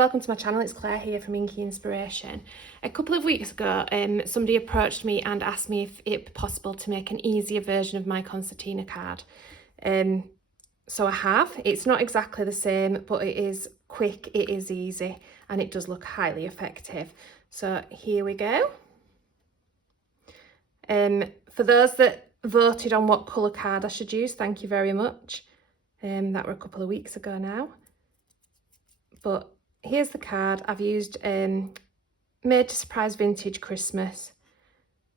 welcome to my channel. It's Claire here from Inky Inspiration. A couple of weeks ago, somebody approached me and asked me if it would be possible to make an easier version of my Concertina card. So I have. It's not exactly the same, but it is quick, it is easy, and it does look highly effective. So here we go. For those that voted on what colour card I should use, thank you very much. That were a couple of weeks ago now. But here's the card. I've used Made to Surprise Vintage Christmas.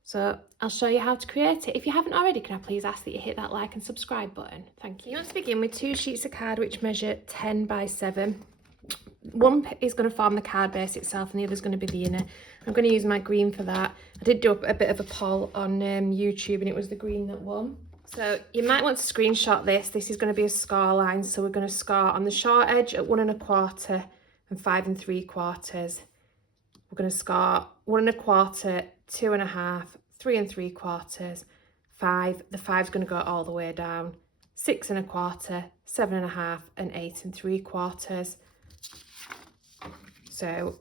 So I'll show you how to create it. If you haven't already, can I please ask that you hit that like and subscribe button? Thank you. You want to begin with 2 sheets of card which measure 10 by 7. One is going to form the card base itself and the other is going to be the inner. I'm going to use my green for that. I did do a bit of a poll on YouTube and it was the green that won. So you might want to screenshot this. This is going to be a score line. So we're going to score on the short edge at 1 1/4 and 5 3/4. We're going to score 1 1/4, 2 1/2, 3 3/4, 5. The 5's going to go all the way down. 6 1/4, 7 1/2, and 8 3/4. So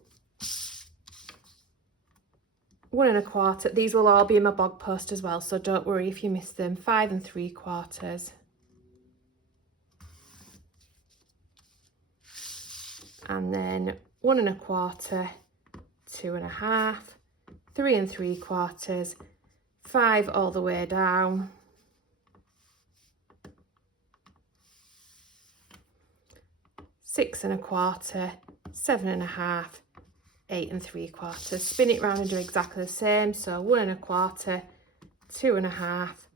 1 1/4. These will all be in my blog post as well, so don't worry if you miss them. 5 3/4. And then 1 1/4, 2 1/2, 3 3/4, 5 all the way down. 6 1/4, 7 1/2, 8 3/4. Spin it round and do exactly the same. So 1 1/4, 2 1/2,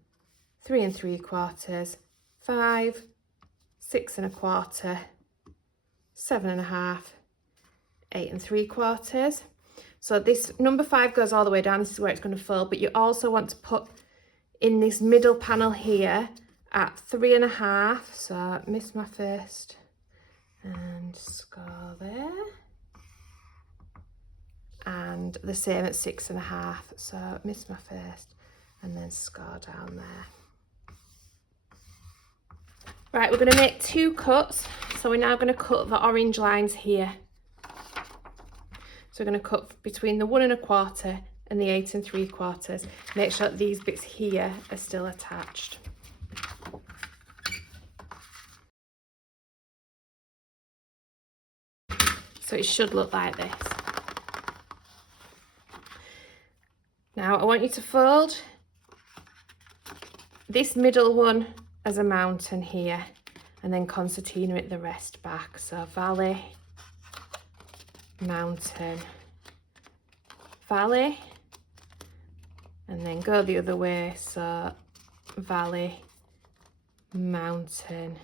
3 3/4, 5, 6 1/4, 7 1/2, 8 3/4. So this number 5 goes all the way down. This is where it's going to fold, but you also want to put in this middle panel here at 3 1/2. So miss my first and score there. And the same at 6 1/2. So miss my first and then score down there. Right, we're going to make 2 cuts. So we're now going to cut the orange lines here. So we're going to cut between the 1 1/4 and the 8 3/4. Make sure that these bits here are still attached. So it should look like this. Now I want you to fold this middle one as a mountain here and then concertina it the rest back. So valley, mountain, valley, and then go the other way. So valley, mountain,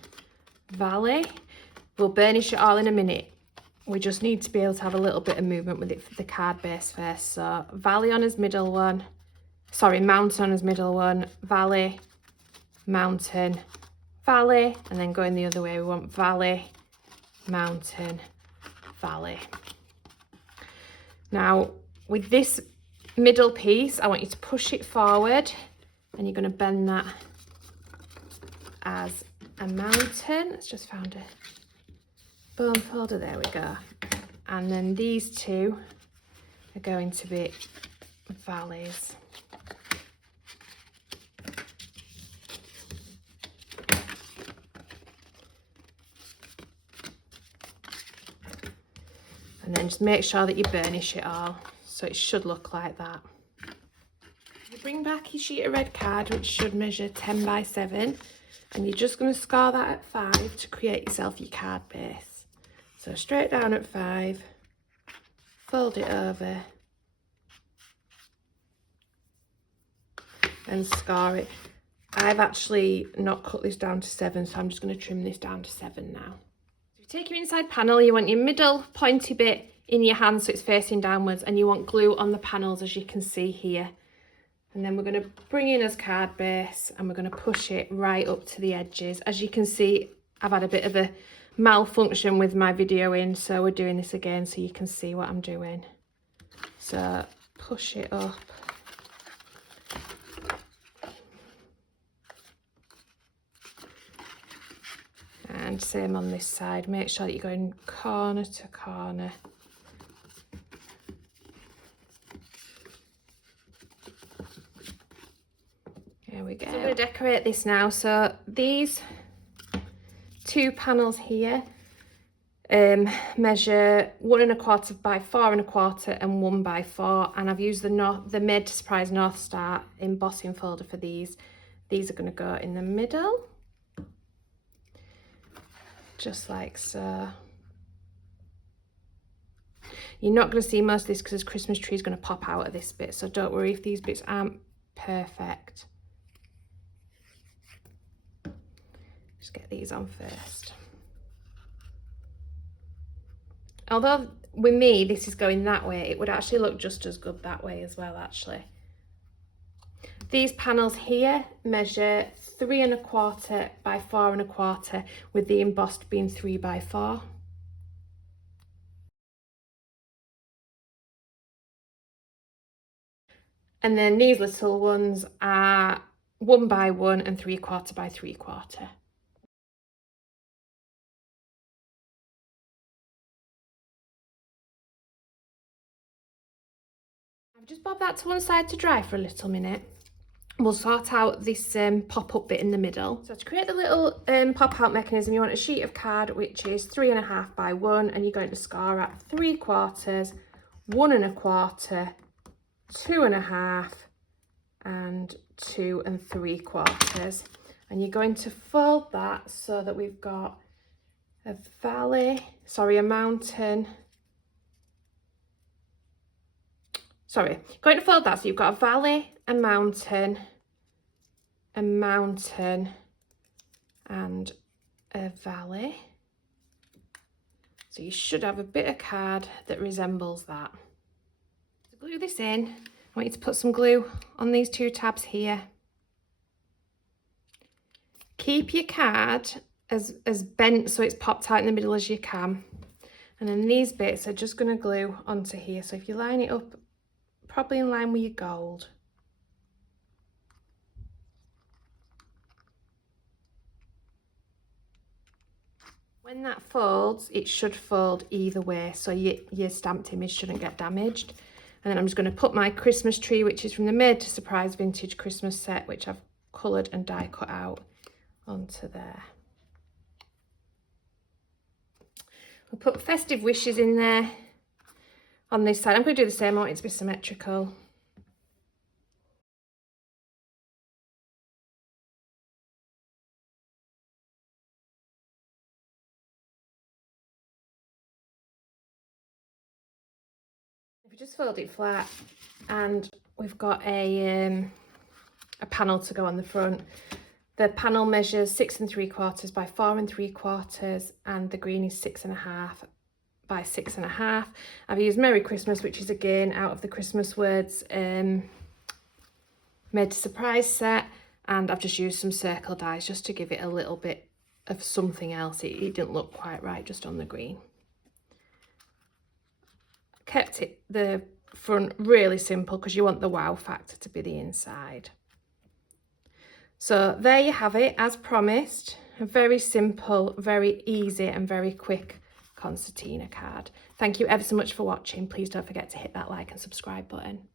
valley. We'll burnish it all in a minute. We just need to be able to have a little bit of movement with it for the card base first. So valley on his middle one, sorry, mountain on his middle one, valley, mountain, valley, and then going the other way, we want valley, mountain, valley. Now with this middle piece, I want you to push it forward and you're going to bend that as a mountain. Let's just found a bone folder, there we go. And then these 2 are going to be valleys. And then just make sure that you burnish it all, so it should look like that. You bring back your sheet of red card, which should measure 10 by 7, and you're just going to score that at 5 to create yourself your card base. So straight down at 5, fold it over and score it. I've actually not cut this down to 7, so I'm just going to trim this down to 7 now. So you take your inside panel, you want your middle pointy bit in your hand so it's facing downwards, and you want glue on the panels as you can see here. And then we're going to bring in as card base and we're going to push it right up to the edges. As you can see, I've had a bit of a malfunction with my video in, so we're doing this again so you can see what I'm doing. So push it up and And same on this side, make sure that you're going corner to corner. There we go. So I'm going to decorate this now. So these two panels here measure 1 1/4 by 4 1/4 and 1 by 4, and I've used the Made to Surprise North Star embossing folder for these. These are going to go in the middle, just like so. You're not going to see most of this because this Christmas tree is going to pop out of this bit, so don't worry if these bits aren't perfect. Just get these on first. Although with me this is going that way, it would actually look just as good that way as well actually. These panels here measure 3 1/4 by 4 1/4, with the embossed being 3 by 4. And then these little ones are 1 by 1 and 3/4 by 3/4. I've just bobbed that to one side to dry for a little minute. We'll sort out this pop-up bit in the middle. So to create the little pop-out mechanism, you want a sheet of card which is 3 1/2 by 1, and you're going to score at 3/4, 1 1/4, 2 1/2, and 2 3/4. And you're going to fold that so that we've got a mountain. Going to fold that so you've got a valley, a mountain, and a valley. So you should have a bit of card that resembles that. To glue this in, I want you to put some glue on these two tabs here. Keep your card as bent so it's popped out in the middle as you can. And then these bits are just going to glue onto here. So if you line it up probably in line with your gold. When that folds, it should fold either way, so your stamped image shouldn't get damaged. And then I'm just going to put my Christmas tree, which is from the Made to Surprise Vintage Christmas set, which I've coloured and die cut out, onto there. We'll put festive wishes in there on this side. I'm going to do the same, I want it to be symmetrical. If you just fold it flat, and we've got a panel to go on the front. The panel measures 6 3/4 by 4 3/4, and the green is 6 1/2 by 6 1/2. I've used Merry Christmas, which is again out of the Christmas Words Made to Surprise set, and I've just used some circle dies just to give it a little bit of something else. It didn't look quite right just on the green. Kept the front really simple because you want the wow factor to be the inside. So there you have it, as promised. A very simple, very easy and very quick concertina card. Thank you ever so much for watching. Please don't forget to hit that like and subscribe button.